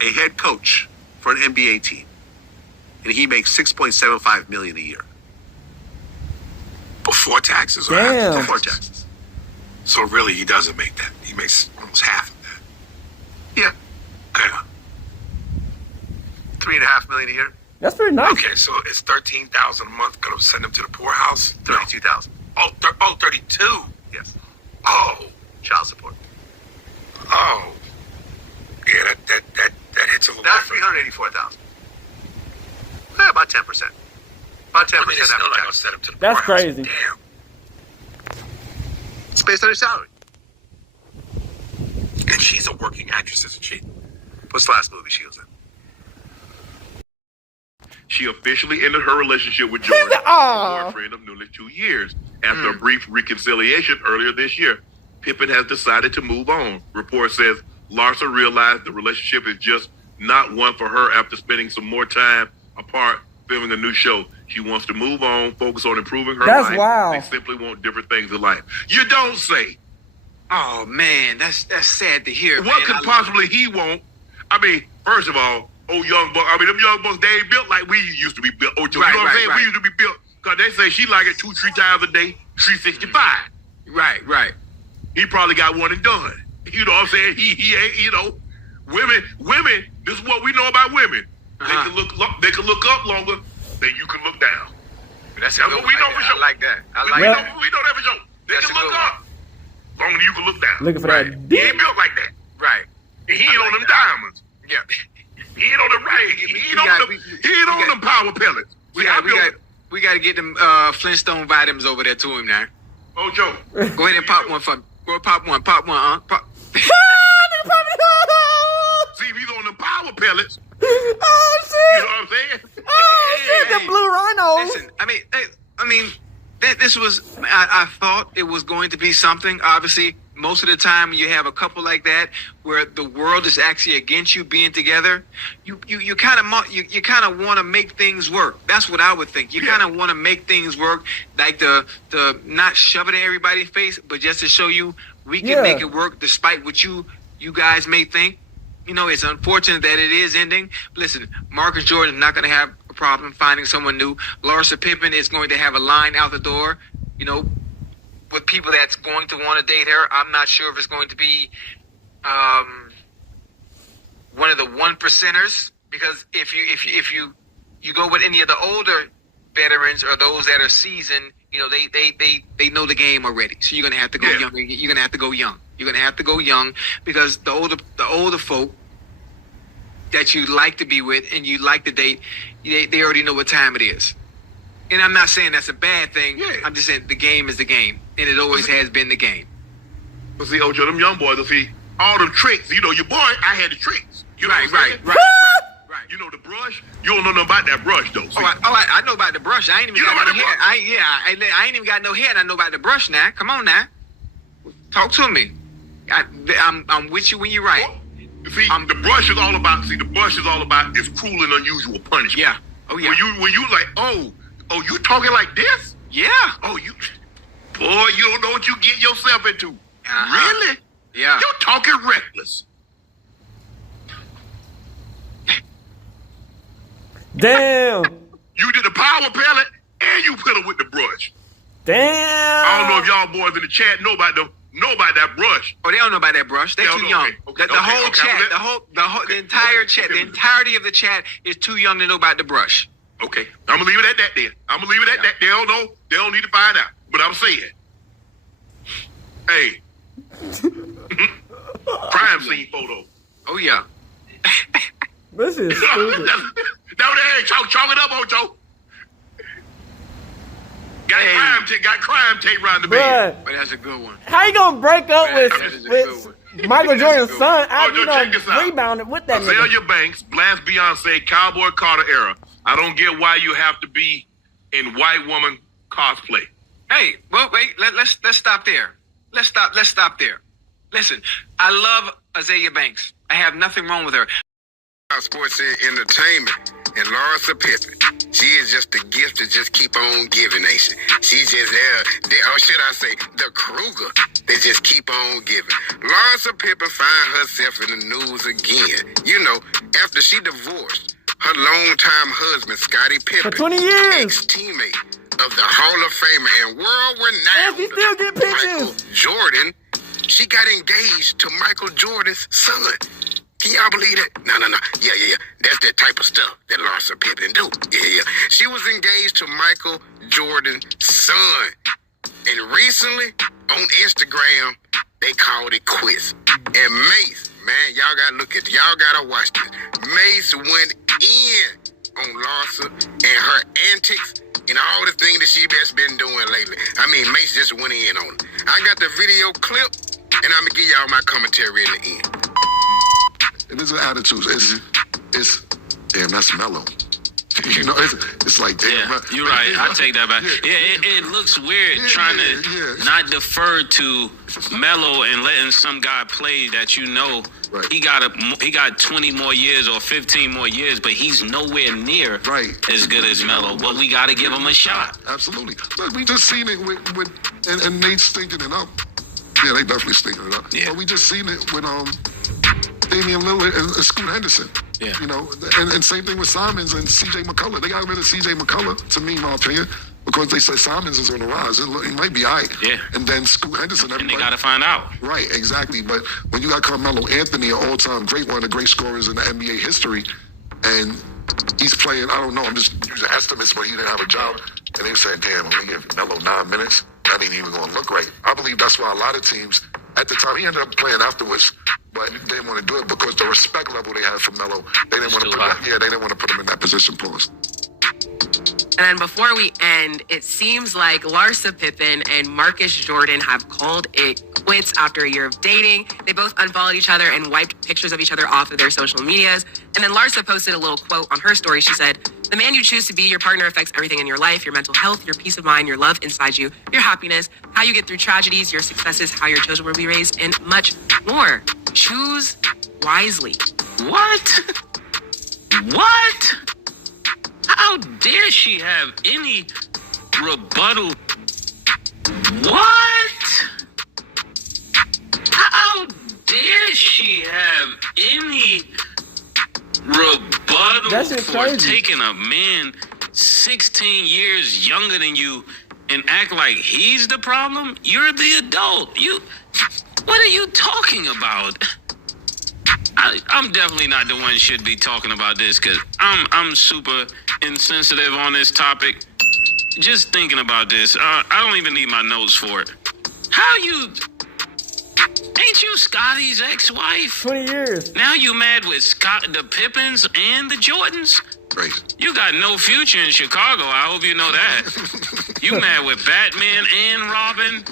a head coach for an NBA team, and he makes $6.75 million a year Before taxes or Damn. after before taxes? taxes. So really, he doesn't make that. He makes almost half of that. Yeah, Yeah. $3.5 million a year, That's pretty nice. Okay, so it's $13,000 a month. Gonna send him to the poorhouse? $32,000. Oh, 32. Yes, Oh, child support. oh. Yeah, that hits a little. That's different. $384,000. About 10%. About 10% I mean, it's still after not gonna tax. send him to the That's poorhouse. crazy. Damn. It's based on your salary. And she's a working actress, isn't she? What's the last movie she was in? She officially ended her relationship with Jordan, Aw. boyfriend of nearly 2 years. After a brief reconciliation earlier this year, Pippen has decided to move on. Report says Larisa realized the relationship is just not one for her after spending some more time apart filming a new show. She wants to move on, focus on improving her That's life. wild. They simply want different things in life. You don't say. Oh man, that's sad to hear. What man. could possibly he want? I mean, first of all, them young bucks, they ain't built like we used to be built. You know what I'm saying? Right. We used to be built, because they say she like it 2-3 times a day, 365. Right. He probably got one and done. You know what I'm saying? He ain't, you know, women, this is what we know about women. Uh-huh. They can look up longer than you can look down. That's what we know for sure. I like that. We know that for sure. They That's can a look good up longer than you can look down. Looking for Right. that He dick. ain't built like that. Right. And he ain't on them diamonds. Yeah. He ain't on the right. He ain't on them power pellets. We got to get them Flintstone vitamins over there to him now. Oh, Joe. Go ahead and pop one for me. Go pop one. Pop. See, if he's on the power pellets, Oh you shit! know what I'm saying? Oh shit! The blue rhinos. Listen, I mean, this was. I thought it was going to be something. Obviously, most of the time when you have a couple like that, where the world is actually against you being together, you kind of want to make things work. That's what I would think. You kind of want to make things work, like the not shove it in everybody's face, but just to show you we can make it work despite what you guys may think. You know, it's unfortunate that it is ending. Listen, Marcus Jordan is not going to have a problem finding someone new. Larisa Pippen is going to have a line out the door, you know, with people that's going to want to date her. I'm not sure if it's going to be one of the 1%ers, because if you go with any of the older veterans or those that are seasoned, you know, they know the game already. So you're gonna have to go young. You're gonna have to go young. You're gonna have to go young, because the older folk that you like to be with and you like to date, they already know what time it is. And I'm not saying that's a bad thing. Yeah. I'm just saying the game is the game, and it always has been the game. But see, Ocho, them young boys will see all them tricks. You know, your boy, I had the tricks. You know Right. You know the brush? You don't know nothing about that brush, though. See? I know about the brush. I ain't even You know got no about the hair. I ain't even got no hair, and I know about the brush now. Come on now, talk to me. I'm with you when you're right. See, the brush is all about is cruel and unusual punishment. Yeah. Oh yeah. When you like, oh, you talking like this? Yeah. Oh, you don't know what you get yourself into. Uh-huh. Really? Yeah. You talking reckless. Damn. You did the power pellet and you put it with the brush. Damn. I don't know if y'all boys in the chat know about that brush. Oh, they don't know about that brush. They're They don't too know. young. Okay, The whole okay, chat, okay. the entire chat, the entirety of the chat is too young to know about the brush. Okay, I'm gonna leave it at that then. They don't know. They don't need to find out. But I'm saying, hey, crime scene photo. Oh yeah. This is stupid. No, they ain't chalk it up, Ocho. Got crime tape around the bed. Bruh, But that's a good one. how you gonna break up That is a good with Michael Jordan's son? Ocho, check this out. Rebounded with that Azalea nigga. Banks, blast Beyonce, Cowboy Carter era. I don't get why you have to be in white woman cosplay. Hey, well, wait. Let's stop there. Let's stop there. Listen, I love Azalea Banks. I have nothing wrong with her. Sports and entertainment, and Larisa Pippen. She is just the gift to just keep on giving, nation. She's just or should I say, the Kruger. They just keep on giving. Larisa Pippen find herself in the news again. You know, after she divorced her longtime husband, Scottie Pippen, For 20 years. ex-teammate of the Hall of Famer and world-renowned And she still get Michael pictures. Jordan, she got engaged to Michael Jordan's son. Can y'all believe that? No. Yeah. That's that type of stuff that Larisa Pippen do. Yeah. She was engaged to Michael Jordan's son. And recently, on Instagram, they called it quits. And Mace, man, y'all gotta watch this. Mace went in on Larisa and her antics and all the things that she has been doing lately. I mean, Mace just went in on it. I got the video clip, and I'm gonna give y'all my commentary in the end. And it's an attitude. It's damn, that's mellow. You know, it's like, damn. Yeah, you're right. I take that back. Yeah, it looks weird trying to not defer to Melo and letting some guy play that you know he got 20 more years or 15 more years, but he's nowhere near as good as Melo. But we got to give him a shot. Absolutely. Look, we just seen it with and Nate's stinking it up. Yeah, they definitely stinking it up. Yeah. But we just seen it with Damian Lillard and Scoot Henderson. Yeah. You know, and same thing with Simons and C.J. McCullough. They got rid of C.J. McCullough, to me, in my opinion, because they say Simons is on the rise. It might be all right. Yeah. And then Scoot Henderson. And they got to find out. Right, exactly. But when you got Carmelo Anthony, an all-time great, one of the great scorers in the NBA history, and he's playing, I don't know, I'm just using estimates, but he didn't have a job. And they said, damn, when we give Melo 9 minutes, that ain't even going to look right. I believe that's why a lot of teams, at the time, he ended up playing afterwards, but they didn't want to do it because the respect level they had for Melo, they didn't want to they didn't want to put him in that position. Pause. And then before we end, it seems like Larsa Pippen and Marcus Jordan have called it quits after a year of dating. They both unfollowed each other and wiped pictures of each other off of their social medias. And then Larsa posted a little quote on her story. She said, "The man you choose to be your partner affects everything in your life, your mental health, your peace of mind, your love inside you, your happiness, how you get through tragedies, your successes, how your children will be raised, and much more. Choose wisely." What? What? How dare she have any rebuttal? What? How dare she have any rebuttal for taking a man 16 years younger than you and act like he's the problem? You're the adult. What are you talking about? I'm definitely not the one who should be talking about this because I'm super insensitive on this topic. Just thinking about this, I don't even need my notes for it. Ain't you Scottie's ex-wife? 20 years. Now you mad with the Pippens and the Jordans? Right. You got no future in Chicago. I hope you know that. You mad with Batman and Robin,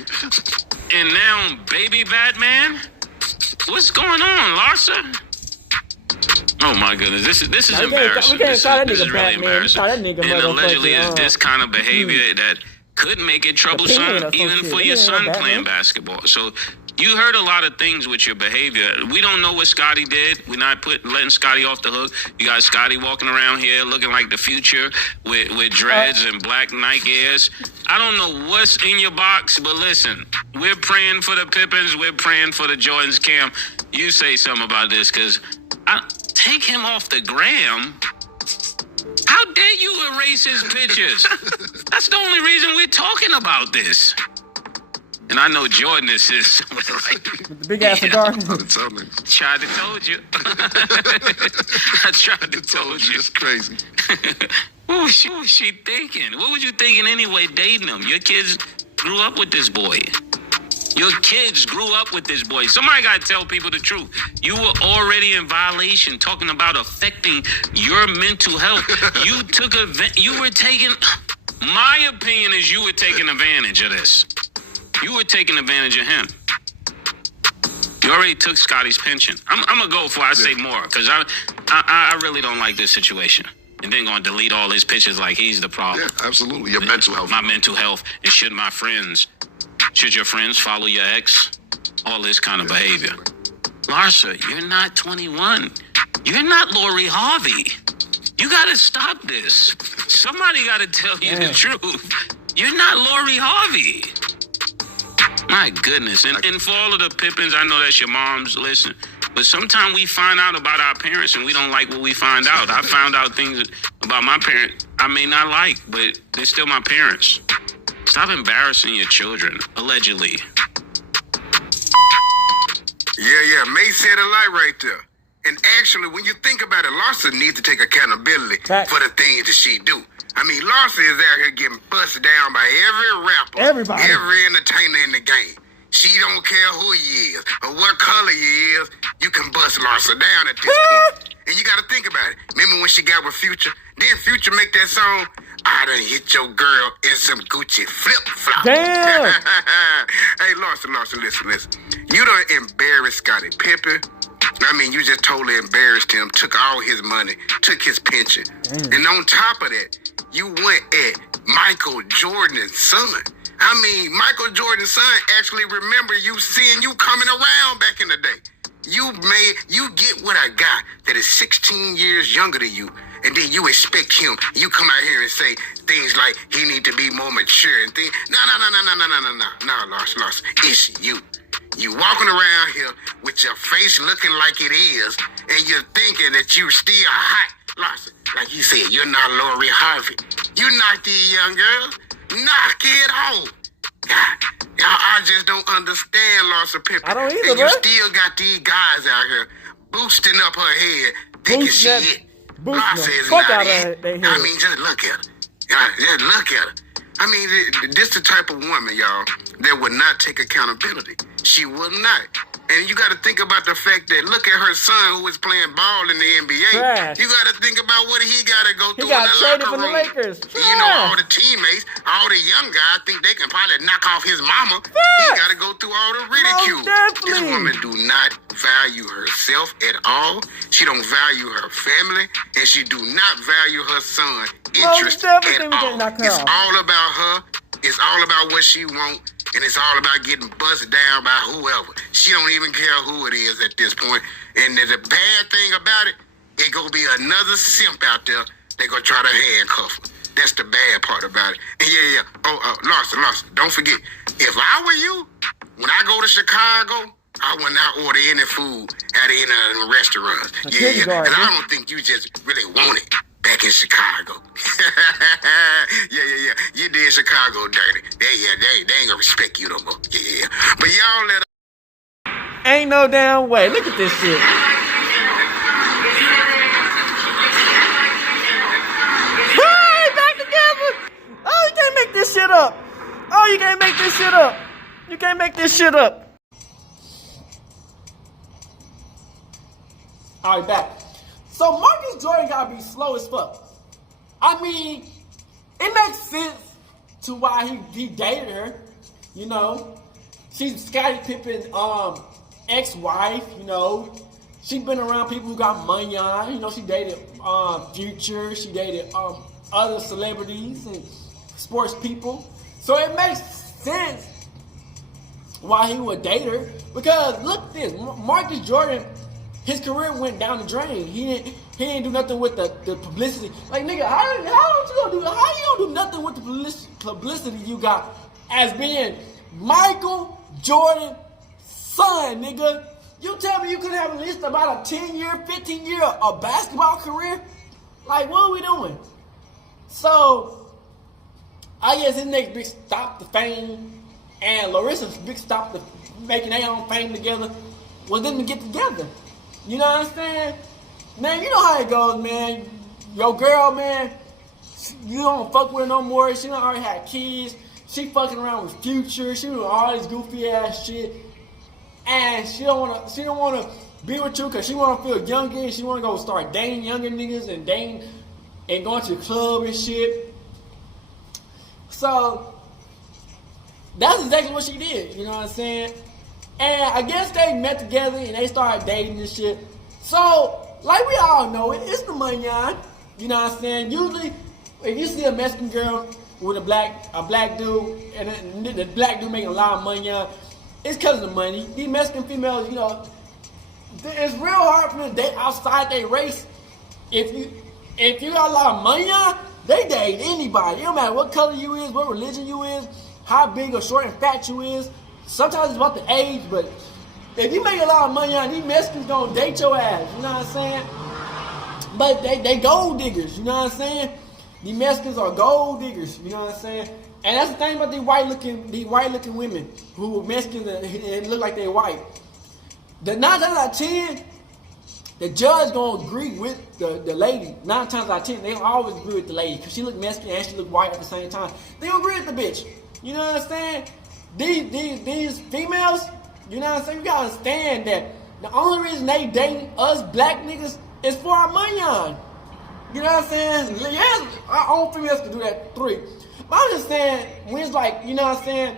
and now baby Batman? What's going on, Larsa? Oh my goodness, this is embarrassing. This is really embarrassing. And allegedly is this kind of behavior that could make it troublesome even for your son playing basketball. So you heard a lot of things with your behavior. We don't know what Scottie did. We're not letting Scottie off the hook. You got Scottie walking around here looking like the future with dreads and black Nike Airs. I don't know what's in your box, but listen, we're praying for the Pippens. We're praying for the Jordans. Cam, you say something about this because take him off the gram. How dare you erase his pictures? That's the only reason we're talking about this. And I know Jordan is right. With the big ass cigar. Tried to told you. I tried to told you. It's crazy. What was she thinking? What was you thinking anyway, dating him? Your kids grew up with this boy. Your kids grew up with this boy. Somebody got to tell people the truth. You were already in violation, talking about affecting your mental health. You were taking, my opinion is you were taking advantage of this. You were taking advantage of him. You already took Scottie's pension. I'm going to go before I say more, because I really don't like this situation. And then going to delete all his pictures like he's the problem. Yeah, absolutely. Your mental health. My mental health. And should your friends follow your ex? All this kind of behavior. Larsa, you're not 21. You're not Lori Harvey. You got to stop this. Somebody got to tell you the truth. You're not Lori Harvey. My goodness. And for all of the Pippins, I know that's your moms, listen. But sometimes we find out about our parents and we don't like what we find out. I found out things about my parents I may not like, but they're still my parents. Stop embarrassing your children, allegedly. Yeah, May said a lot right there. And actually, when you think about it, Larsa needs to take accountability for the things that she do. I mean, Larsa is out here getting busted down by every rapper, every entertainer in the game. She don't care who he is or what color he is. You can bust Larsa down at this point. And you got to think about it. Remember when she got with Future? Then Future make that song, "I done hit your girl in some Gucci flip-flop." Damn! Hey, Larsa, listen. You done embarrassed Scottie Pippen. I mean, you just totally embarrassed him, took all his money, took his pension. And on top of that, you went at Michael Jordan's son. I mean, Michael Jordan's son actually remember you seeing you coming around back in the day. You get with a guy that is 16 years younger than you, and then you expect him, you come out here and say things like he need to be more mature and things. No, Larsa, it's you. You walking around here with your face looking like it is, and you're thinking that you still hot. Larsa, like you said, you're not Lori Harvey. You knock these young girls, knock it off. God, I just don't understand Larsa Pippen. I don't either, and you bro. still got these guys out here boosting up her head, thinking she it. Larsa is not it. I mean, just look at her. Just look at her. I mean, this the type of woman, y'all, that would not take accountability. She will not. And you got to think about the fact that look at her son who is playing ball in the NBA. Trash. You got to think about what he got to go through got in the traded locker from the room. Lakers. You know, Trash. all the teammates, all the young guys think they can probably knock off his mama. He got to go through all the ridicule. This woman do not value herself at all. She don't value her family, and she do not value her son interest at all. It's all about her. It's all about what she want, and it's all about getting buzzed down by whoever. She don't even care who it is at this point. And the bad thing about it, it gonna be another simp out there that gonna try to handcuff her. That's the bad part about it. And yeah. Larsa, don't forget, if I were you, when I go to Chicago, I would not order any food at any of the restaurants. Yeah. And I don't think you just really want it back in Chicago. Yeah. You did Chicago dirty. They ain't gonna respect you no more. Yeah. But y'all let Ain't no damn way. Look at this shit. Hey, back together. Oh, you can't make this shit up. You can't make this shit up. You can't make this shit up. All right, back. So Marcus Jordan gotta be slow as fuck. I mean, it makes sense to why he dated her. You know, she's Scottie Pippen's ex-wife. You know, she's been around people who got money on. You know, she dated Future. She dated other celebrities and sports people. So it makes sense why he would date her. Because look at this, Marcus Jordan, his career went down the drain. He didn't do nothing with the publicity. Like, nigga, how you gonna do nothing with the publicity you got as being Michael Jordan's son, nigga? You tell me you could have at least about a 10-year, 15-year a basketball career? Like, what are we doing? So, I guess his next big stop to fame and Larisa's big stop to making their own fame together was them to get together. You know what I'm saying? Man, you know how it goes, man. Your girl, man, you don't fuck with her no more. She done already had kids. She fucking around with Future. She doing all this goofy ass shit. And she don't wanna be with you because she wanna feel younger and she wanna go start dating younger niggas and dating and going to the club and shit. So that's exactly what she did, you know what I'm saying? And I guess they met together and they started dating and shit. So, like we all know, it's the money on. You know what I'm saying? Usually, if you see a Mexican girl with a black dude, and the black dude making a lot of money on, it's because of the money. These Mexican females, you know, it's real hard for them to date outside their race. If you got a lot of money on, they date anybody. It don't matter what color you is, what religion you is, how big or short and fat you is. Sometimes it's about the age, but if you make a lot of money on, these Mexicans gonna date your ass, you know what I'm saying? But they gold diggers, you know what I'm saying? These Mexicans are gold diggers, you know what I'm saying? And that's the thing about these white looking women who are Mexicans and look like they're white. The 9 times out of 10, the judge gonna agree with the lady. 9 times out of 10, they always agree with the lady because she look Mexican and she look white at the same time. They don't agree with the bitch. You know what I'm saying? These females, you know what I'm saying? You gotta understand that the only reason they dating us black niggas is for our money on. You know what I'm saying? Yes, our own females can do that 3. But I'm just saying, when it's like, you know what I'm saying?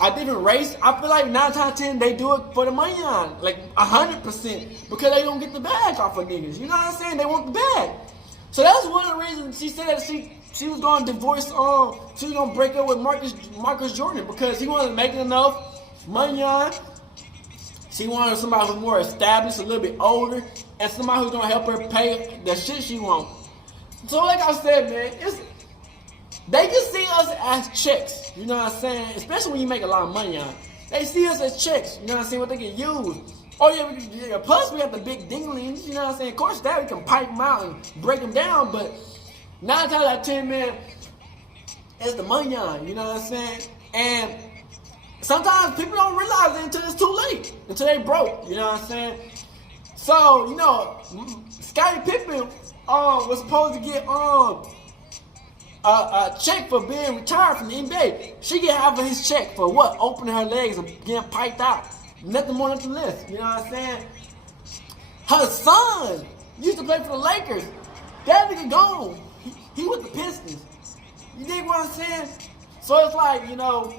a different race, I feel like 9 times out of 10 they do it for the money on, like 100%, because they don't get the bag off of niggas. You know what I'm saying? They want the bag. So that's one of the reasons she said that she was going to divorce. She was going to break up with Marcus Jordan because he wasn't making enough money on. She wanted somebody who's more established, a little bit older, and somebody who's going to help her pay the shit she wants. So like I said, man, they can see us as checks. You know what I'm saying? Especially when you make a lot of money on. They see us as checks. You know what I'm saying? What they can use. Oh yeah, plus we have the big dinglings. You know what I'm saying? Of course, that we can pipe them out and break them down. But 9 times out of 10, man, it's the money on. You know what I'm saying? And sometimes people don't realize it until it's too late, until they broke. You know what I'm saying? So you know, Scottie Pippen was supposed to get a check for being retired from the NBA. She get half of his check for what? Opening her legs and getting piped out. Nothing more, nothing less. You know what I'm saying? Her son used to play for the Lakers. That nigga gone. He with the Pistons. You dig what I'm saying? So it's like, you know,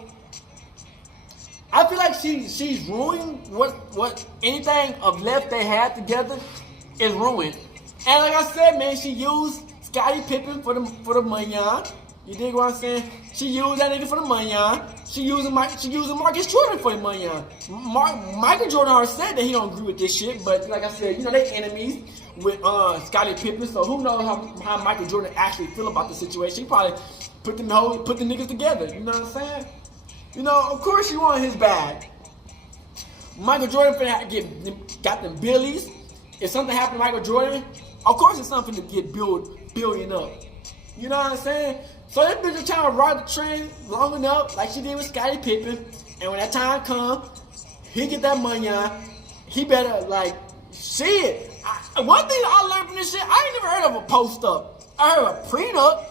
I feel like she's ruined what anything of left they had together is ruined. And like I said, man, she used Scottie Pippen for the money on. You dig what I'm saying? She used that nigga for the money on. She using Marcus Jordan for the money on. Michael Jordan already said that he don't agree with this shit, but like I said, you know, they enemies with Scottie Pippen, so who knows how Michael Jordan actually feel about the situation. He probably put the niggas together, you know what I'm saying? You know, of course she wanted his bag. Michael Jordan got them billies. If something happened to Michael Jordan, of course it's something to get billion up. You know what I'm saying? So that bitch is trying to ride the train long enough, like she did with Scottie Pippen. And when that time comes, he get that money on. He better like shit. One thing I learned from this shit, I ain't never heard of a post up. I heard of a prenup.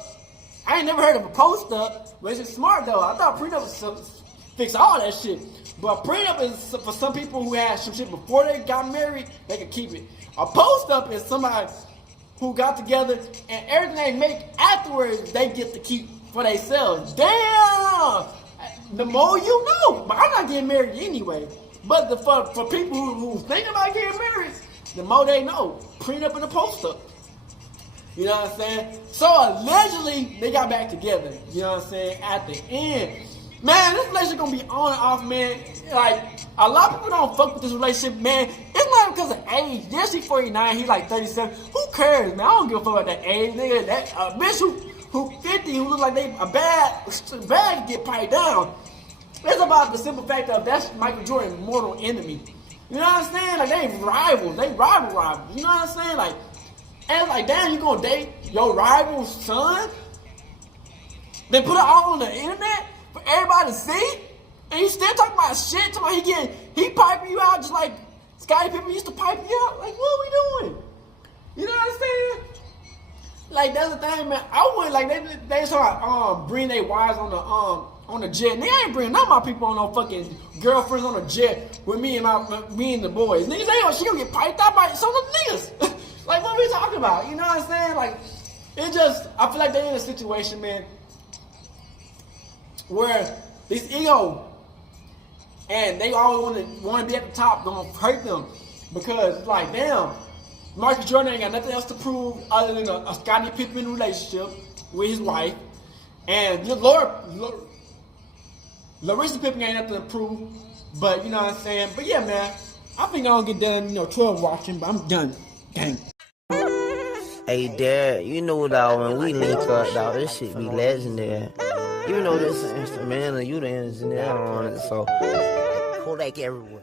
I ain't never heard of a post up. But it's smart though. I thought prenup was fix all that shit. But prenup is for some people who had some shit before they got married, they can keep it. A post up is somebody who got together and everything they make afterwards they get to keep for themselves. Damn! The more you know. But I'm not getting married anyway. But for people who think about getting married, the more they know. Prenup and a post up. You know what I'm saying? So allegedly they got back together. You know what I'm saying? At the end. Man, this relationship gonna be on and off, man. Like, a lot of people don't fuck with this relationship, man. It's not because of age. Yeah, she 49, he like 37. Who cares, man? I don't give a fuck about that age, nigga. That bitch who 50, who look like they a bad get piped down. It's about the simple fact of that's Michael Jordan's mortal enemy. You know what I'm saying? Like, they rivals. They rivals. You know what I'm saying? Like, and it's like, damn, you gonna date your rival's son? They put it all on the internet for everybody to see? And you still talking about shit? Talking about he piping you out just like Scottie Pippen used to pipe you out? Like, what are we doing? You know what I'm saying? Like, that's the thing, man. I wouldn't, like, they start bring their wives on the jet. Nigga, I ain't bringing none of my people on no fucking girlfriends on a jet with me and the boys. Niggas, she gonna get piped out by some of them niggas. Like, what are we talking about? You know what I'm saying? Like, it just, I feel like they're in a situation, man, where this ego and they always want to be at the top, gonna hurt them because it's like, damn, Marcus Jordan ain't got nothing else to prove other than a Scottie Pippen relationship with his wife, and Larisa Pippen ain't nothing to prove. But you know what I'm saying? But yeah, man, I think I'll get done, 12 watching, but I'm done. Gang. Hey, Dad, you know, dog, when we link up, dog, this shit be legendary. You know this instrumental, you the engineer on it, so Kodak everywhere.